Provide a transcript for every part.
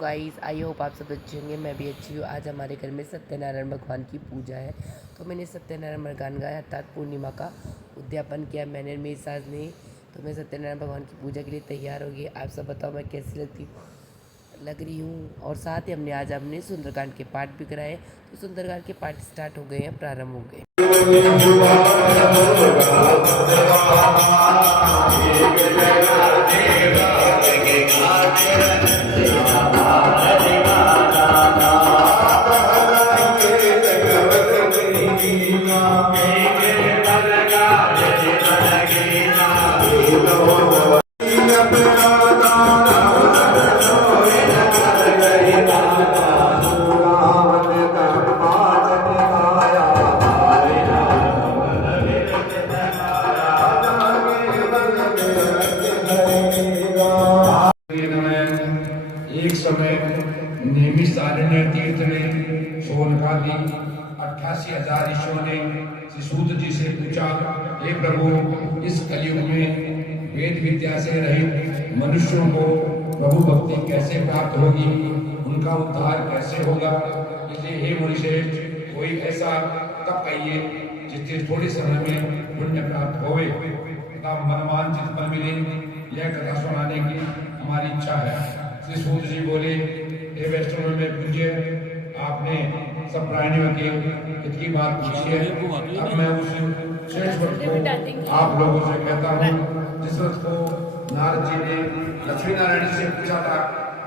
Guys, I hope आप सब अच्छे होंगे। मैं भी अच्छी हूँ। आज हमारे घर में सत्यनारायण भगवान की पूजा है, तो मैंने सत्यनारायण गान गाया अर्थात पूर्णिमा का उद्यापन किया मैंने और मेरी सास ने। तो मैं सत्यनारायण भगवान की पूजा के लिए तैयार हो गई। आप सब बताओ मैं कैसी लग रही हूँ। और साथ ही हमने सुंदरकांड के पाठ भी कराए। तो सुंदरकांड के पाठ स्टार्ट हो गए हैं, प्रारंभ हो गए। एक समय नेमिषारण्य तीर्थ ने सोनकादि 88,000 ऋषियों ने श्री सूत जी से पूछा, हे प्रभु, इस कलयुग में वेद विद्या से रहित मनुष्यों को प्रभु भक्ति कैसे प्राप्त होगी, उनका उद्धार कैसे होगा। इसलिए हे मुनिश्रेष्ठ, कोई ऐसा तप कहिए जिससे थोड़े समय में पुण्य प्राप्त होवे तथा मनवांछित फल मिले। यह कथा सुनाने की हमारी इच्छा है। श्री सूत जी बोले, हे वैष्णव में पूज्य, आपने सब प्राणियों के हित की बात पूछी है। अब मैं उस श्रेष्ठ व्रत को आप लोगों से कहता हूँ जिस व्रत को नारद जी ने लक्ष्मी नारायण से पूछा था।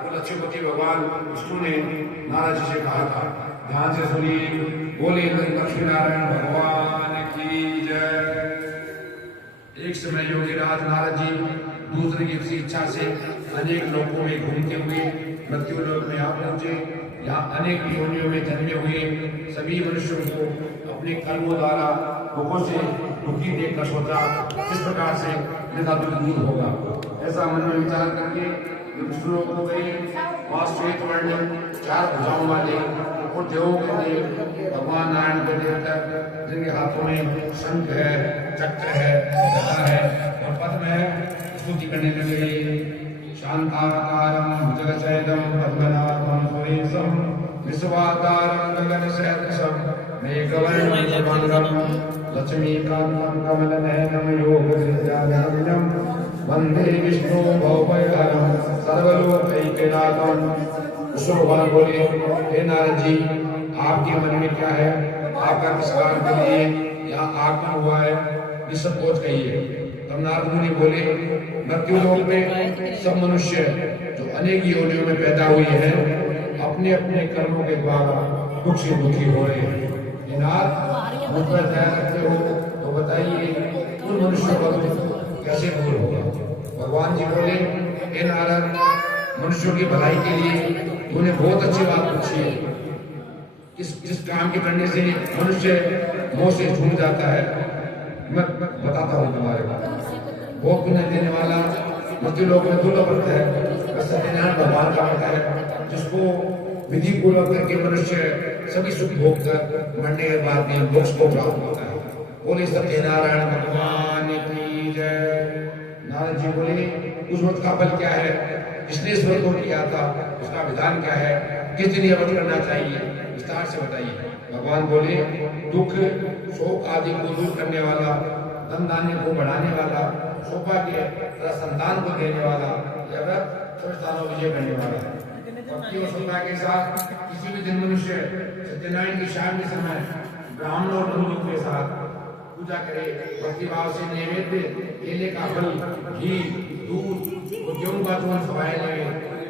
वो लक्ष्मीपति भगवान विष्णु ने नारद जी से कहा था। ध्यान से सुनिए, बोले लक्ष्मी नारायण भगवान की जय। एक समय योगी राज नारद जी दूसरे की किसी इच्छा से अनेक लोकों में घूमते हुए मृत्यु लोक में आ पहुंचे। यहाँ अनेक योनियों में जन्मे हुए सभी मनुष्यों को अपने कर्मों द्वारा दुखों से दुखी देखकर सोचा, इस प्रकार से मेरा दुख दूर होगा। ऐसा मन में विचार करके विष्णु लोक को गए। वहाँ श्वेत वर्ण 4 भुजाओं वाले और देवों के देव भगवान नारायण के देवता, जिनके हाथों में शंख है, चक्र है, गदा है और पद्म है, स्तुति करने लगे। शांताकारं भुजगशयनं पद्मनाभं सुरेशं विश्वाकारं गगनसदृशं मेघवर्णं शुभांगं लक्ष्मीकान्तं कमलनयनं योगविद्याधरं वन्दे विष्णु भवभयहरं सर्वलोकैकनाथं। विष्णु बोले, हे नारद जी, आपके मन में क्या है? आपका किस कारण के लिए यहाँ आगमन हुआ है, निसंकोच कहिए। तब नारद मुनि बोले, मृत्यु लोक में सब मनुष्य जो अनेक योनियों में पैदा हुए हैं, अपने अपने कर्मों के द्वारा दुख से दुखी हो रहे हैं। नाथ, मुझ पर दया करते हो तो बताइए, उन मनुष्यों का दुख कैसे दूर होगा? भगवान जी बोले, हे नारद, मनुष्यों की भलाई के लिए उन्हें बहुत अच्छी बात पूछी है। जिस काम के करने से मनुष्य मोह से छूट जाता है, मैं बताता हूँ तुम्हारे बारे में। बहुत पुण्य देने वाला मृत्यु लोक में दुर्लभ व्रत है, सत्यनारायण भगवान का व्रत है, जिसको विधि पूर्वक करके मनुष्य सभी सुख भोग कर मरने के बाद में मोक्ष को प्राप्त होता है। बोले सत्यनारायण भगवान की जय। नारद जी बोले, उस व्रत का फल क्या है? जिसने इस व्रत को किया था उसका विधान क्या है? किस दिन यह व्रत करना चाहिए? विस्तार से बताइए। भगवान बोले, दुख शोक आदि को दूर करने वाला, धन धान्य को बढ़ाने वाला, सौभाग्य तथा संतान को देने वाला, यह व्रत संस्थानों विजय करने वाला है। भक्ति और श्रद्धा के साथ किसी भी दिन मनुष्य सत्यनारायण की शाम के समय ब्राह्मण और बंधुओं के साथ पूजा करे, भक्ति भाव से नैवेद्य केले का फल, घी, दूध और गेहूं का चूर्ण सवाए लगे।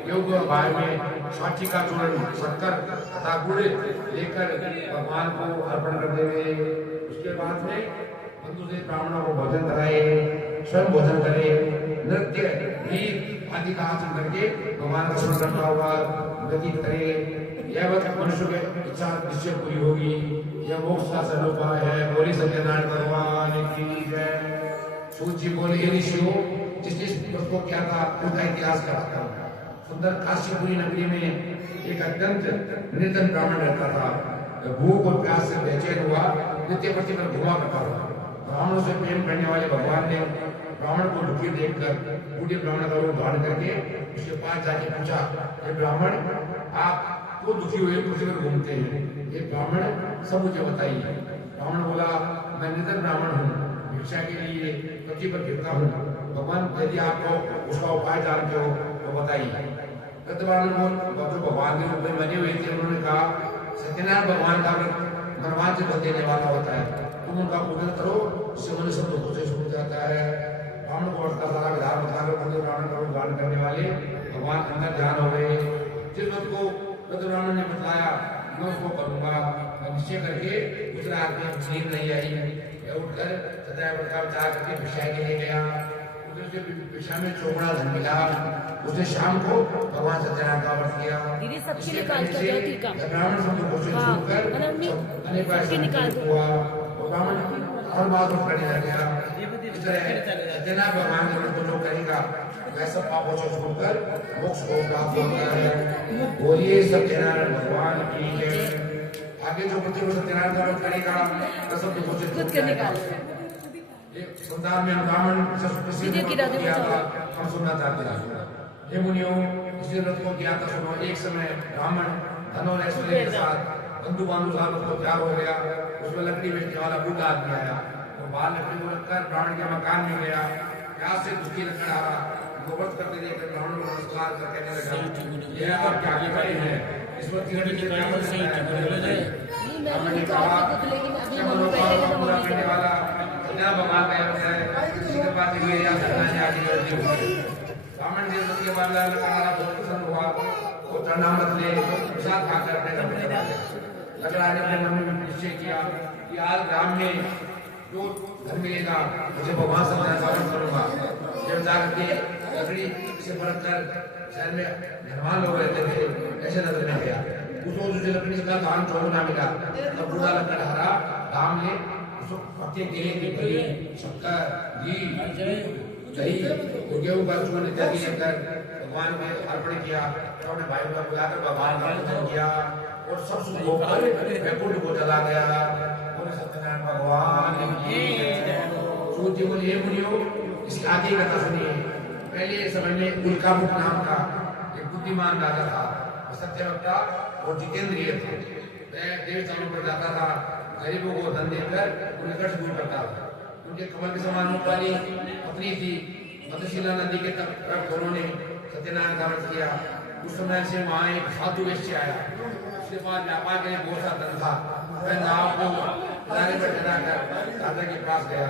गेहूं के भाग में साक्षी का चूर्ण, शक्कर तथा गुड़ लेकर भगवान को अर्पण कर देवे। उसके बाद में बंधु से ब्राह्मणों को भोजन कराए, स्वयं भोजन करे, नृत्य गीत आदि का आचरण करके भगवान का स्मरण करता हुआ व्यतीत करे। यह वक्त मनुष्य की इच्छा निश्चय पूरी होगी। यह मोक्ष का सरल उपाय है। बोली सत्यनारायण भगवान की जय। सूत जी बोले, हे ऋषियों, जिसने उसको क्या था उनका इतिहास क्या था। सुंदर काशीपुरी नगरी में एक अत्यंत निर्धन ब्राह्मण रहता था। भूख और प्यास से बेचैन हुआ नित्य प्रति पर घुमा करता था। ब्राह्मणों से प्रेम करने वाले भगवान ने ब्राह्मण को दुखी देखकर बूढ़े ब्राह्मण का रूप धारण करके उसके पास जाके पूछा, ये ब्राह्मण आप क्यों दुखी हुए पृथ्वी पर घूमते हैं? ये ब्राह्मण सब मुझे बताइए। ब्राह्मण बोला, मैं निर्धन ब्राह्मण हूँ, भिक्षा के लिए पृथ्वी पर फिरता हूँ। भगवान यदि आपको उसका उपाय जानते हो तो बताइए। भगवान के रूप में बने हुए थे, उन्होंने कहा, सत्यनारायण भगवान का मनवांच को देने वाला होता है, तुम उनका पूजन करो, इससे मनुष्य सब दुखों से छूट जाता है। ब्राह्मण को का सारा विधान बताकर पूरे ब्राह्मण का रूप धारण करने वाले भगवान अंदर ध्यान हो गए। जिस वक्त को ब्राह्मण ने बताया, मैं उसको करूंगा, निश्चय करके उस रात में नींद नहीं आई। उठकर सत्यनारायण का विचार करके भिक्षा के लिए गया। उसे भिक्षा में चौगुना धन मिला। उसने शाम को भगवान सत्यनारायण का व्रत किया। ब्राह्मण शब्द को छूकर अनेक बार हुआ, ब्राह्मण हर बात को करने लग गया। इस तरह सत्यनारायण भगवान का व्रत जो करेगा वैसा पापों से छूटकर मोक्ष को प्राप्त होता है। बोलिए सत्यनारायण भगवान की जय। आगे जो बच्चे को सत्यनारायण का व्रत करेगा वह सब दुखों से छूट जाएगा। संसार में ब्राह्मण किया था, हम सुनना चाहते हैं। हे मुनियों, इसी व्रत को किया था सुनो। एक समय ब्राह्मण धन और ऐश्वर्य के साथ बंधु बांधु साहब को प्यार हो गया। उसमें लकड़ी बेचने वाला बूढ़ा आदमी आया, वो बाल लकड़ी को रखकर ब्राह्मण के मकान में गया। प्यास से दुखी लकड़ आ रहा, व्रत करते देखकर ब्राह्मण को नमस्कार कर कहने लगा, यह आप क्या कर रहे हैं? इस वक्त हमने कहा, पूरा करने वाला भगवान का है, किसी के पास भी या सत्य आदि गलती होगी। ब्राह्मण देव के बाद लकड़ा बहुत पसंद हुआ, वो चढ़ना मत ले, प्रसाद खाकर अपने घर में चला गया। लकड़ा ने अपने मन में निश्चय किया कि आज ग्राम में जो धन मिलेगा मुझे भगवान सत्यानारायण करूंगा। जब जाकर के लकड़ी से बढ़कर शहर में धनवान लोग रहते थे, ऐसे नजर में गया। उसको दूसरी लकड़ी से दान चौगुना मिला। तब पूरा लकड़ हरा राम ने पत्ते केले की फली, शक्कर, घी, दही, गेहूं का चूर्ण इत्यादि लेकर भगवान में अर्पण किया। अपने भाइयों का बुलाकर भगवान का पूजन किया और सब सुख होकर वैकुंठ को चला गया। बोले सत्यनारायण भगवान की जय। सूत जी बोले, हे मुनियों, इसकी आगे कथा सुनिए। पहले समय में उल्कामुख नाम का एक बुद्धिमान राजा था, सत्यवक्ता और जितेंद्रिय थे। वह देवताओं पर जाता था, गरीबों को धन देकर उन्हें कष्ट दूर करता था। उनके कमल के समान मुख वाली पत्नी थी। मधुशिला नदी के तट उन्होंने सत्यनारायण का व्रत किया। उस समय से वहाँ एक साधु वैश्य आया, उसके पास व्यापार के लिए बहुत सा धन था। वह नाव को किनारे पर चलाकर राजा के पास गया।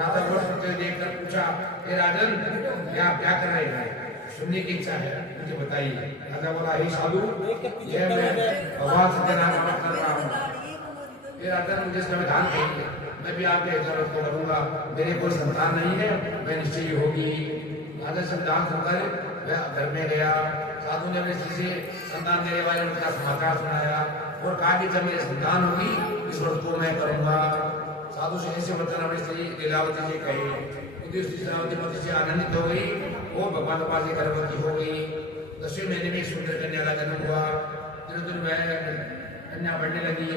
राजा को देखकर पूछा, हे राजन, क्या कर रहे हैं? सुनने की इच्छा है, मुझे बताइए। राजा बोला, हे साधु, यह मैं भगवान सत्यनारायण का व्रत कर रहा हूँ। फिर राजा मुझे इसका विधान कहेंगे, मैं भी आपके व्रत को करूंगा। मेरे कोई संतान नहीं है, मैं निश्चय होगी। राजा से विधान सुनकर वह घर में गया। साधु ने अपने से संतान देने वाले उनका समाचार सुनाया और कहा कि जब मेरी संतान होगी इस व्रत को मैं करूंगा। साधु से ऐसे वचन अपने स्त्री लीलावती से कहे। लीलावती से आनंदित हो गई, वो भगवान के पास गर्भवती हो गई। 10वें महीने में सुंदर कन्या का जन्म हुआ। दिन दिन वह कन्या बढ़ने लगी।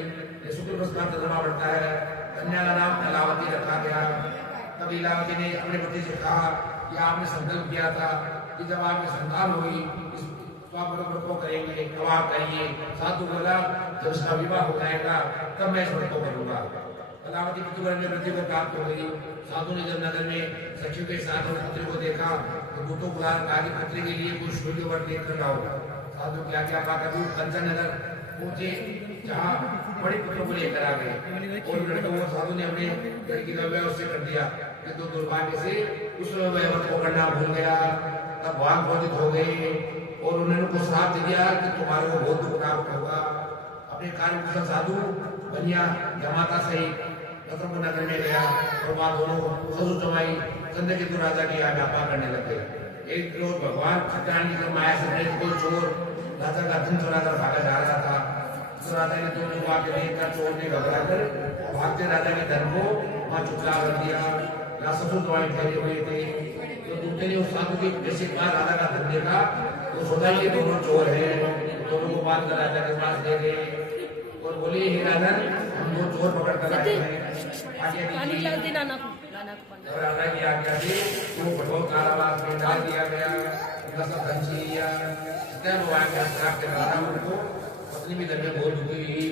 शुक्ल पक्ष का चंद्रमा बढ़ता है। कन्या का नाम लीलावती रखा गया। तब लीलावती ने अपने पति से कहा कि आपने संकल्प किया था कि जब आपकी संतान होगी इस व्रत को करेंगे, अब आप करिए। साधु बोला, जब इसका विवाह हो जाएगा तब मैं इस व्रत को करूंगा। लीलावती पितृगण में मृत्यु को प्राप्त हो गई। साधु ने जब नगर में सखियों के साथ उस पुत्री को देखा तो दूतों बुला आगे पुत्री के लिए कुछ सूर्य व्रत लेकर लाओ। साधु क्या क्या पाकर कंचन नगर पहुंचे, जहाँ बड़े पुत्रों को लेकर आ गए और लड़कों को साधु ने अपने लड़की का विवाह उससे कर दिया। तो दुर्भाग्य से उस व्रत को करना भूल गया। तब भगवान क्रोधित हो गए और उन्होंने उनको श्राप दिया कि तुम्हारे को बहुत दुख प्राप्त होगा। अपने कार्य कुशल साधु बनिया जमाता सहित रतनपुर नगर में गया और वहां दोनों ससुर जमाई चंद्रकेतु राजा की यहाँ व्यापार करने लगे। एक रोज भगवान सत्यनारायण की माया से कोई चोर राजा का धन चुरा कर भागा जा रहा था। तो राजा ने दोनों को आके देखकर चोर ने घबरा कर भागते राजा के धन को वहां चुरा कर दिया। ससुर जमाई ठहरे हुए थे तो दूसरे ने उस साधु के जैसे बाद राजा का धन देखा तो सोचा ये दोनों चोर हैं। दोनों को बांध कर राजा के पास ले गए और बोले, हे राजन, हम दो चोर पकड़ कर आए हैं, आगे दीजिए। और राजा की आज्ञा से वो कठोर कारावास में डाल दिया गया, उनका सब धन छीन लिया। सत्य भगवान के श्राप के कारण उनको पत्नी भी घर में बहुत दुखी हुई।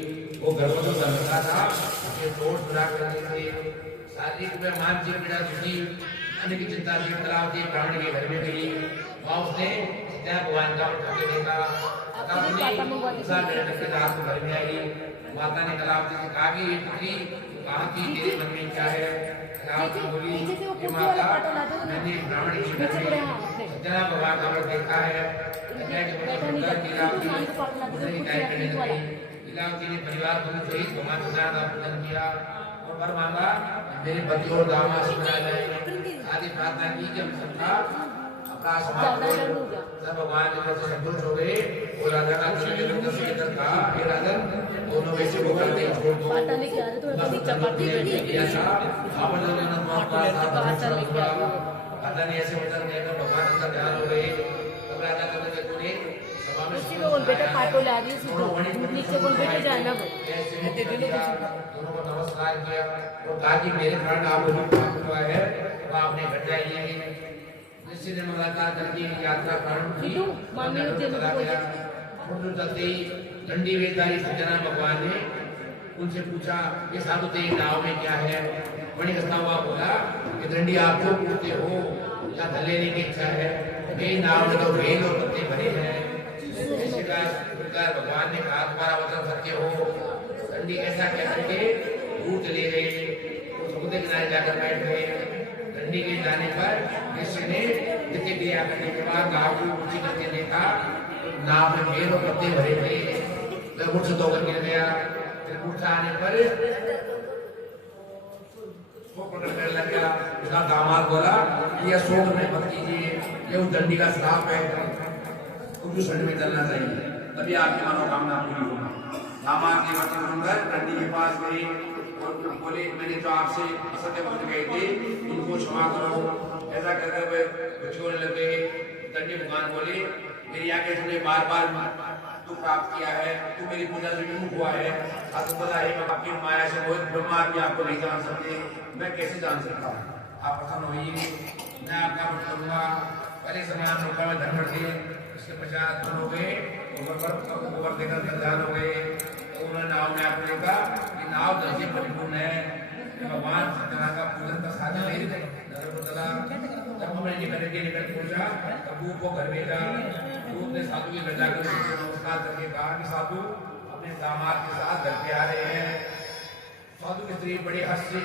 वो घर को जो धन था उसे तोड़ चुरा करते थे, शारीरिक में मानसिक पीड़ा दुखी अन्य की चिंता से कलावती ब्राह्मण के घर में गई। वहाँ उसने सत्य भगवान का उठा के देखा। रात को घर में आई। माता ने कलावती से कहा कि ये पुत्री कहाँ की, तेरे मन में क्या है? कलावती बोली, ये माता मैंने ब्राह्मण के घर में सत्य भगवान का व्रत देखा है। लीलावती ने परिवार को सहित भगवान सत्यानारायण का पूजन किया और वर मांगा मेरे पति और दामाद सुना जाए। आदि प्रार्थना की कि हम सबका अपना समाप्त हो। जब भगवान ने मुझसे संतुष्ट हो गए, वो राजा का दर्शन लेकर कहा, हे राजन, दोनों में से वो गलती छोड़ दो। राजा ने ऐसे वचन देकर भगवान का ध्यान हो गए। तब राजा कहते तूने सभा में दोनों को नमस्कार किया और कहा कि मेरे कारण आप लोग हुआ है, तो आपने घट जाइए। निश्चित ने मुलाकात करके यात्रा प्रारंभ की। चला गया चलते ही दंडी वेदारी सत्यनारायण भगवान ने उनसे पूछा, ये साधु तेरी नाव में क्या है? मणिकस्ता हुआ बोला कि दंडी आप जो पूछते हो या धन लेने की इच्छा है, मेरी नाव में तो वेद और पत्ते भरे हैं। भगवान ने कहा तुम्हारा वचन सत्य हो। दंडी ऐसा कह करके दूर चले गए, समुद्र किनारे जाकर बैठ गए। दंडी के जाने पर ऋषि ने नित्य क्रिया करने के बाद नाव को ऊंची करके देखा, नाव में वेद और पत्ते भरे थे। वह मुझसे धोकर गिर गया। फिर उठा आने पर करने लगा। उसका दामाद बोला ये शोक में मत कीजिए, ये उस दंडी का श्राप है, उस शरण में चलना चाहिए, तभी आपकी मनोकामना पूरी होगी। दामाद के वचन सुनकर दंडी के पास गए और बोले मैंने जो आपसे असत्य बोल गए थे उनको क्षमा करो। ऐसा कहकर वे बचोने लगे। दंडी भगवान बोले मेरी आगे तुमने बार बार तू प्राप्त किया है, तू मेरी पूजा से विमुख हुआ है। अब पता है आपकी माया से मोहित ब्रह्मा भी आपको नहीं जान सकते, मैं कैसे जान सकता हूँ? आप प्रसन्न होइए, मैं आपका व्रत करूंगा। पहले समान रूपा में धन बढ़ गए, उसके पश्चात धन हो गए, ऊपर देकर प्रधान हो गए। तो उन्होंने नाव में आपको देखा कि नाव दर्जे परिपूर्ण है। भगवान सत्यनारायण का पूजन का साधन है। नगर को चला, जब हमने निकट पहुंचा तब वो को घर भेजा। वो अपने साधु के घर जाकर नमस्कार करके कहा कि साधु अपने दामाद के साथ घर पे आ रहे हैं। साधु की स्त्री बड़ी हंस से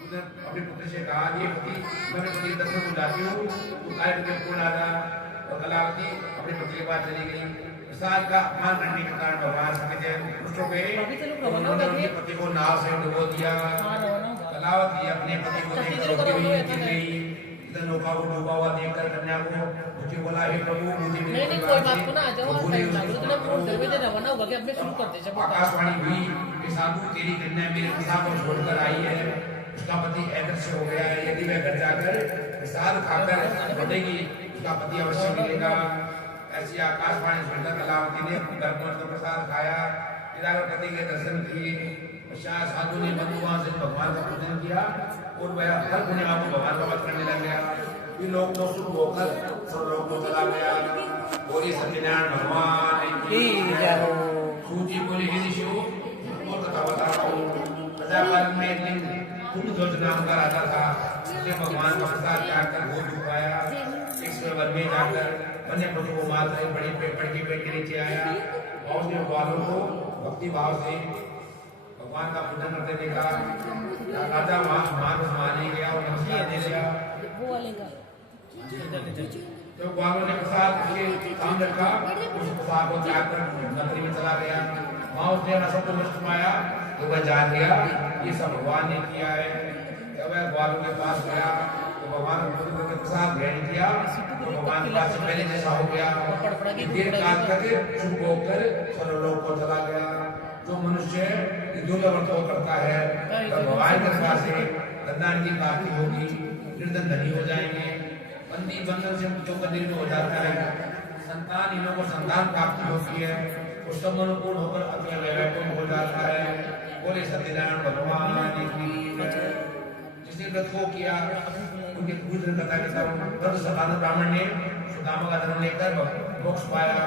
उसने अपने पुत्र से कहा ये पति मैं अपने पति दर्शन को जाती हूँ, तो काय के पूर्ण आ जा। और कलावती अपने पति के पास चली गई। प्रसाद का अपमान करने के कारण भगवान समझे रुष्ट हो गए। उन्होंने अपने पति को नाव से डुबो दिया। कलावती अपने पति को देखकर गिर गई। नौका को डूबा हुआ देखकर कन्या को मुझे बोला हे प्रभु मुझे नहीं कोई बात को ना आ जाओ आकाशवाणी हुई कि साधु तेरी कन्या मेरे पिता को छोड़कर आई है, उसका पति अदृश्य हो गया है। यदि वह घर जाकर प्रसाद खाकर लौटेगी उसका पति अवश्य मिलेगा। ऐसी आकाशवाणी सुनकर कलावती ने घर पहुंचकर प्रसाद खाया, पिता के पति के दर्शन किए। साधु ने बंधुआ से भगवान का पूजन किया और वह हर पुण्यमा को भगवान का वध करने लग गया। फिर लोग तो शुभ होकर सब लोग को चला गया। बोली सत्यनारायण भगवान की जय। सूजी बोली हे ऋषियों और कथा बताता हूँ। प्रजापाल में एक दिन कुंभध्वज नाम का राजा था। उसने भगवान का प्रसाद त्याग कर भोग उठाया। एक वन में जाकर वन्य पशु को मारकर बड़ी पेड़ के नीचे आया और उसने ग्वालों को भक्ति भाव से भगवान का पूजन करते देखा। राजा मान माने गया और नमस्कार दे दिया। जब ग्वालों ने प्रसाद उसके सामने रखा, उस प्रसाद को त्याग कर नगरी में चला गया। वहाँ उसने असत्य नष्ट पाया तो वह जान गया ये सब भगवान ने किया है। जब वह ग्वालों के पास गया तो भगवान ने प्रसाद ग्रहण किया तो भगवान के पास पहले जैसा हो गया। देर काल तक चुप होकर सर्वलोक को चला गया। जो मनुष्य व्रत करता है भगवान की कृपा से धन की प्राप्ति होगी, निर्धन धनी हो जाएंगे। बंदी बंधन से जो बंदी में हो जाता है, संतान इन्हों को संतान प्राप्ति होती है, उसका मनोपूर्ण होकर अपने वैभव हो जाता है। बोले सत्यनारायण भगवान की जय। इसने व्रत को किया, उनके पूछ कथा कहता हूँ, तब सतानंद ब्राह्मण ने सुदामा का जन्म लेकर मोक्ष पाया।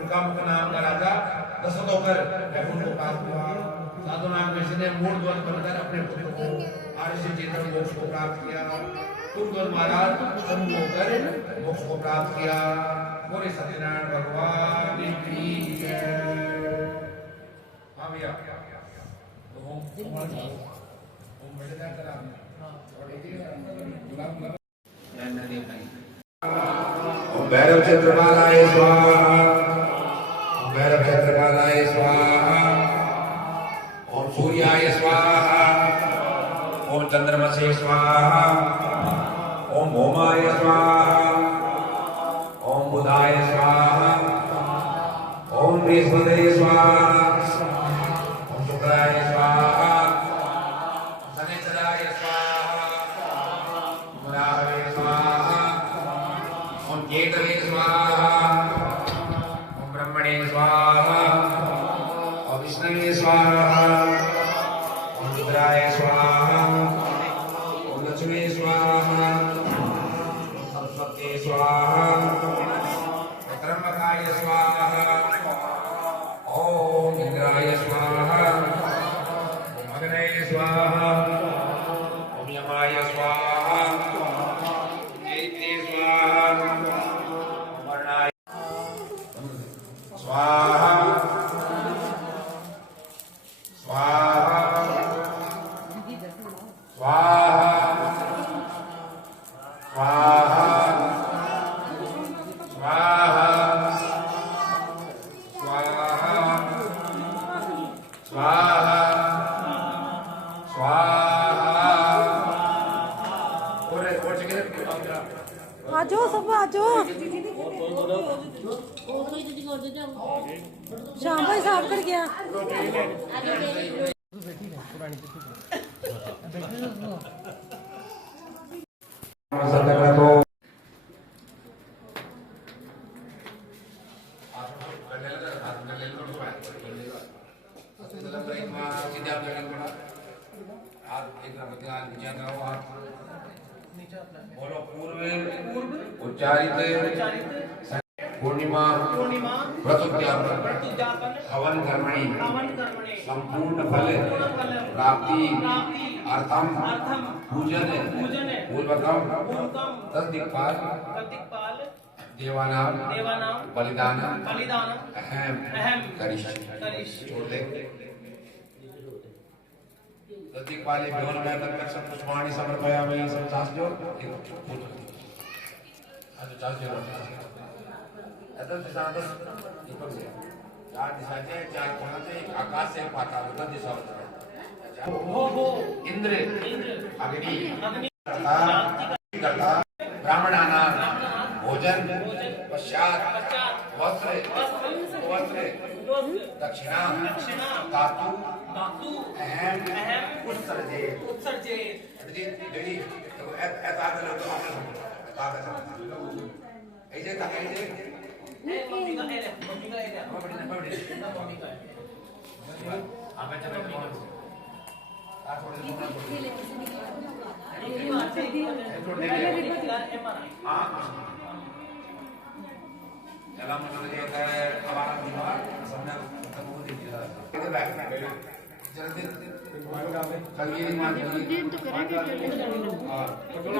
उनका मुख नाम का राजा दशरथ होकर वैकुंठ को प्राप्त हुआ। साधु नाम में ने मूल ध्वज बनकर अपने पुत्र को आर्य से चेतन मोक्ष को प्राप्त किया। तुम ध्वज महाराज शंभु होकर मोक्ष को प्राप्त किया। बोले सत्यनारायण भगवान की जय। हाँ भैया भैरव चंद्रमालाय स्वाहा, भैरव चंद्रमालाय स्वाहा, ओम सूर्याय स्वाहा, ओम चंद्रमसे स्वाहा, ओम भौमाय स्वाहा, ओम बुधाय स्वाहा, ओम बृहस्पतये स्वाहा, ओम शुक्राय स्वाहा, शनिचराय स्वाहा, ओम राहवे स्वाहा, ओम केतवे स्वाहा, ओम ब्रह्मणे स्वाहा, ओम विष्णवे स्वाहा, ओम रुद्राय स्वाहा, ओम लक्ष्मी स्वाहा, ओम सरस्वती स्वाहा, ओम त्र्यंबकाय स्वाहा, ओम इंद्राय स्वाहा, ओम अग्नये स्वाहा, ओम यमाय स्वाहा, दैत्ये स्वाहा, ओम वर्णाय स्वाहा, स्वाहा, स्वाहा, स्वाहा, स्वाहा, स्वाहा, स्वाहा, स्वाहा। और जगह आजो सब आजो शाम भाई साफ कर गया बोलो पूर्व उच्चारित पूर्णिमा व्रत उद्यापन हवन कर्मणि संपूर्ण फल प्राप्ति अर्थम पूजन पूर्वकम तद्दिक्पाल देवानाम बलिदान अहम करिष्ये। छोड़ दे तद्दिक्पाले भवन में तक पुष्पाणि समर्पयामि। सब चास जो अच्छा चास जो ऐसा दिशा तो दीपक से चार दिशा से चार कोना से आकाश से पाताल तक दिशा होता है। इंद्र अग्नि करता ब्राह्मणानां भोजन पश्चात वस्त्र दक्षिणा धातु अहम उत्सर्जे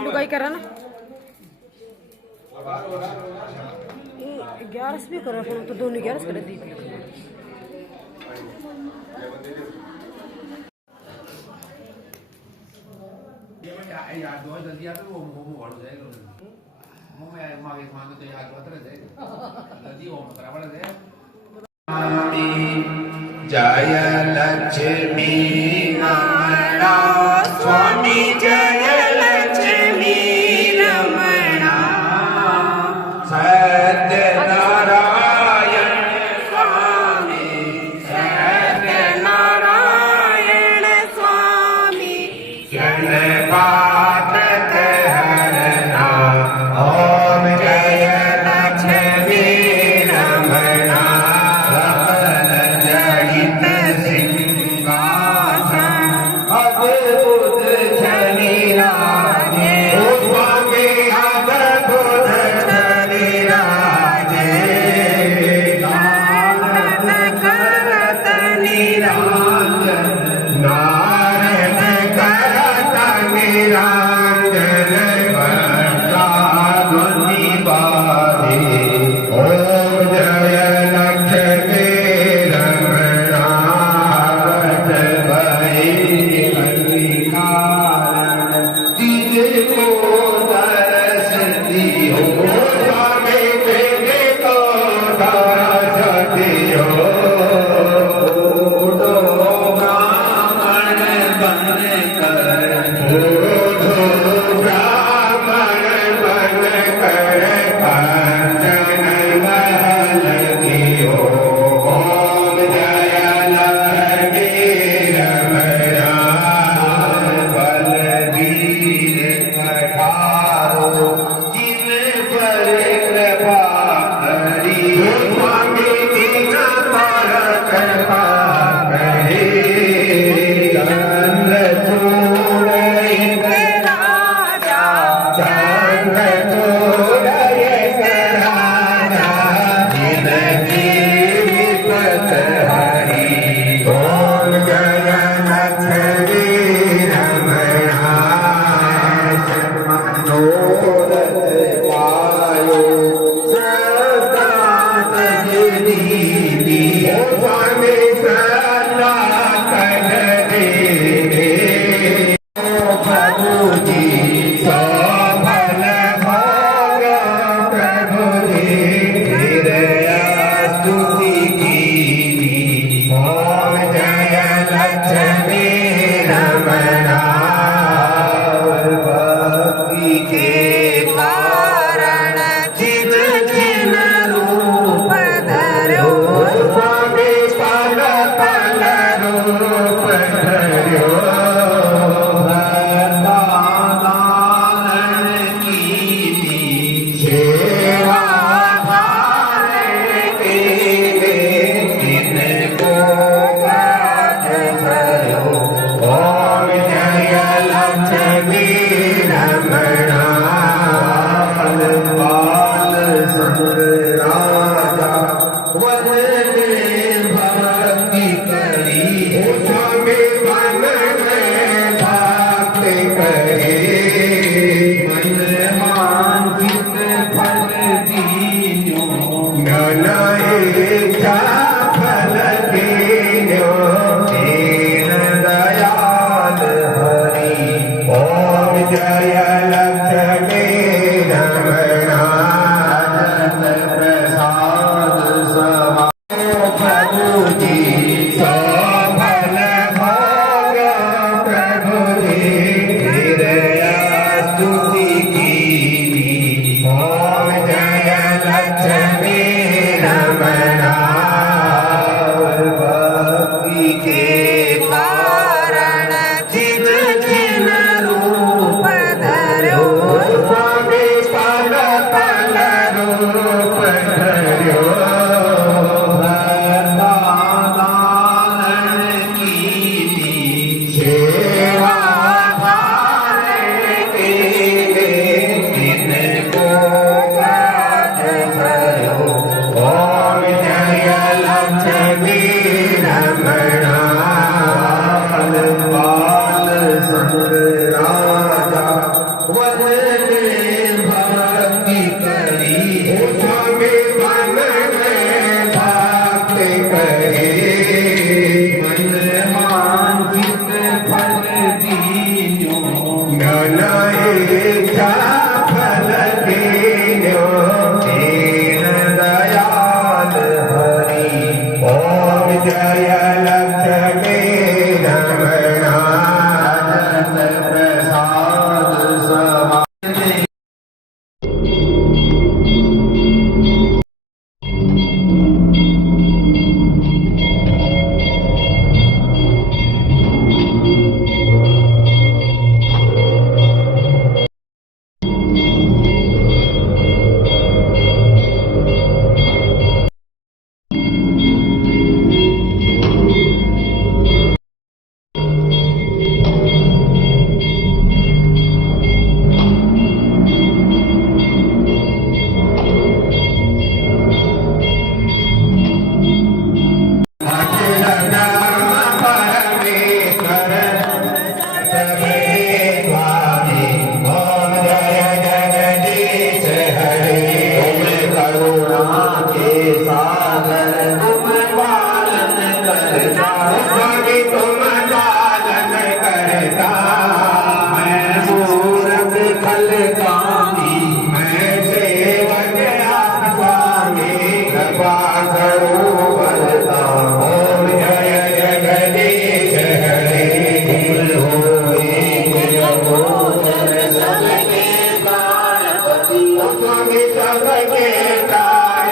लुगाई करा ना 11 भी करा फिर तो दोनों 11 कर दी यार दो जल्दी आते वो बढ़ जाएगा मैं मांगे मांगे तो याद बता रहे जल्दी वो बराबर है। जय लक्ष्मी रमणा स्वामी जय लक्ष्मी रमणा सत्यनारायण स्वामी सत्यनारायण स्वामी गणपात हरना ओम जय लक्ष्मी रमणा अद्भुत छनि दीदी ओ स्वामी सदा कर दे प्रभु जी शोभन भोग प्रभु जी स्तुति की ओम जय लक्ष्मी रमणा भक्ति के कारण चित चिन्ह रूप धरो स्वामी पल पल रूप धरो भगवान की सेवा जय लक्ष्मी रमणा प्रसाद समा प्रभु जी शोभन भोग प्रभु जी स्तुति की ओम जय लक्ष्मी रमणा भक्ति के कारण चित चिन्ह रूप धरो स्वामी पल पल रूप धरो भगवान की सेवा इनको काज करो ओम जय लक्ष्मी रमणा बाल राजा वदने भक्ति करी स्वामी मन में भक्ति करी मन मांगित फल दीनो नाना इच्छा फल दीनो दीन दयाल हरि ओम जय लक्ष्मी रमणा प्रसाद समा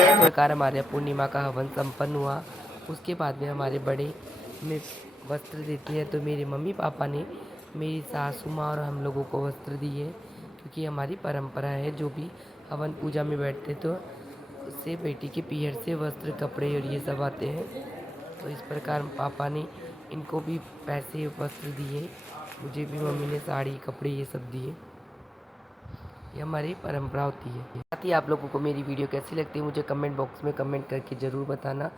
इस प्रकार हमारे यहाँ पूर्णिमा का हवन संपन्न हुआ। उसके बाद में हमारे बड़े में वस्त्र देते हैं, तो मेरे मम्मी पापा ने मेरी सासू माँ और हम लोगों को वस्त्र दिए, क्योंकि हमारी परंपरा है जो भी हवन पूजा में बैठते तो उससे बेटी के पीहर से वस्त्र कपड़े और ये सब आते हैं। तो इस प्रकार पापा ने इनको भी पैसे वस्त्र दिए, मुझे भी मम्मी ने साड़ी कपड़े ये सब दिए। ये हमारी परंपरा होती है। साथ ही आप लोगों को मेरी वीडियो कैसी लगती है मुझे कमेंट बॉक्स में कमेंट करके ज़रूर बताना।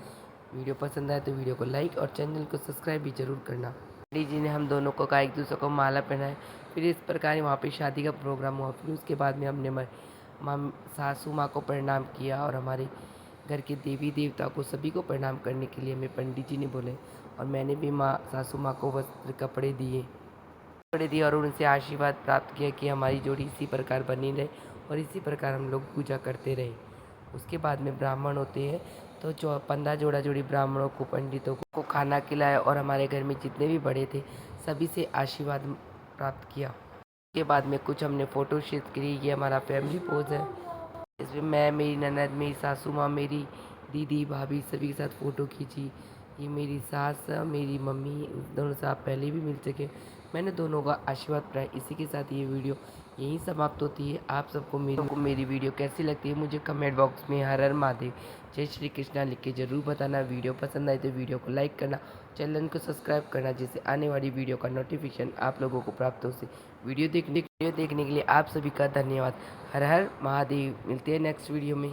वीडियो पसंद आए तो वीडियो को लाइक और चैनल को सब्सक्राइब भी ज़रूर करना। पंडित जी ने हम दोनों को कहा एक दूसरे को माला पहनाए। फिर इस प्रकार वहाँ पे शादी का प्रोग्राम हुआ। फिर उसके बाद में हमने सासू माँ को प्रणाम किया और हमारे घर के देवी देवता को सभी को प्रणाम करने के लिए हमें पंडित जी ने बोले और मैंने भी माँ सासू माँ को वस्त्र कपड़े दिए और उनसे आशीर्वाद प्राप्त किया कि हमारी जोड़ी इसी प्रकार बनी रहे और इसी प्रकार हम लोग पूजा करते रहे। उसके बाद में ब्राह्मण होते हैं तो 15 जोड़ी ब्राह्मणों को पंडितों को खाना खिलाया और हमारे घर में जितने भी बड़े थे सभी से आशीर्वाद प्राप्त किया। उसके बाद में कुछ हमने फ़ोटो शूट करी। ये हमारा फैमिली पोज है। इसमें मैं, मेरी ननद, मेरी सासू माँ, मेरी दीदी, भाभी सभी के साथ फ़ोटो खींची। ये मेरी सास, मेरी मम्मी, दोनों से आप पहले भी मिल चुके। मैंने दोनों का आशीर्वाद पाया। इसी के साथ ये वीडियो यहीं समाप्त होती है। आप सबको मेरी वीडियो कैसी लगती है मुझे कमेंट बॉक्स में हर हर महादेव जय श्री कृष्णा लिख के ज़रूर बताना। वीडियो पसंद आए तो वीडियो को लाइक करना, चैनल को सब्सक्राइब करना जिससे आने वाली वीडियो का नोटिफिकेशन आप लोगों को प्राप्त हो से। वीडियो देखने के लिए आप सभी का धन्यवाद। हर हर महादेव। मिलते हैं नेक्स्ट वीडियो में।